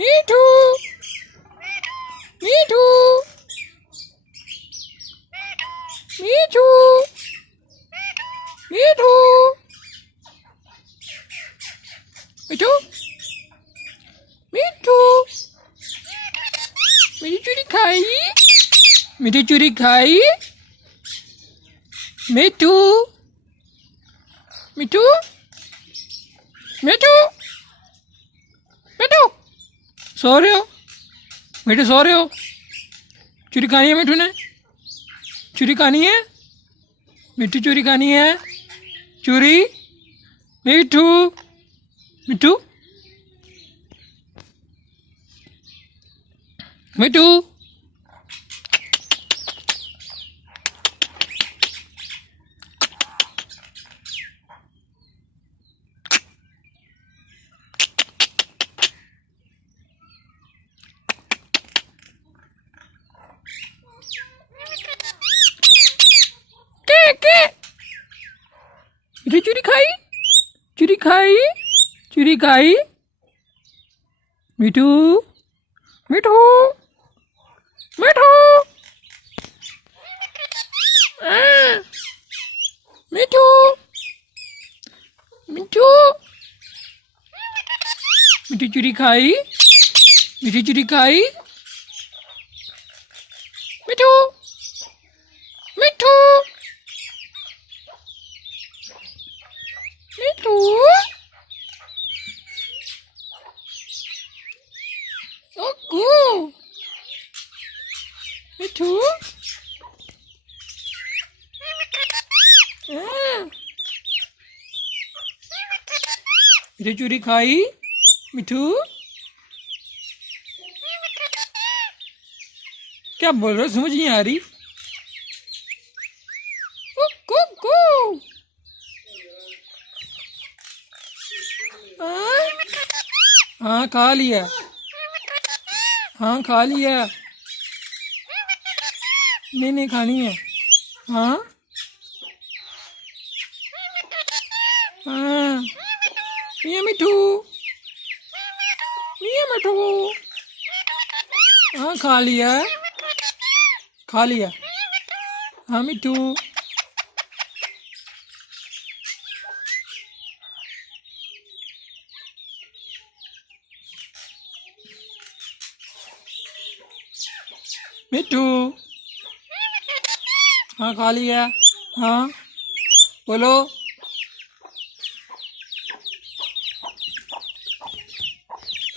मिठू मिठू मिठू मिठू मिठू मिठू मेरी चूड़ी खाई मेरी चूड़ी खाई मिठू मिठू मिठू मिठू सो रहे हो मिठू सो रहे हो चूड़ी खानी है मिठू ने चूड़ी खानी है मिठू चूड़ी खानी है चूड़ी मिठू मिठू मिठू चूड़ी खाई चूड़ी खाई चूड़ी खाई मिठू मिठू मिठू मिठू मिठू मिठू चूड़ी खाई मिठू चूड़ी खाई मिठू मिठू मिठू ओगो मिठू मिठू चूड़ी खाई मिठू क्या बोल रहे हो समझ नहीं आ रही हाँ खा लिया हाँ खा लिया नहीं खानी है हाँ हाँ मिया मिठू मिया मिठू हाँ खा लिया हाँ मिठू मिठू हाँ खा लिया हाँ बोलो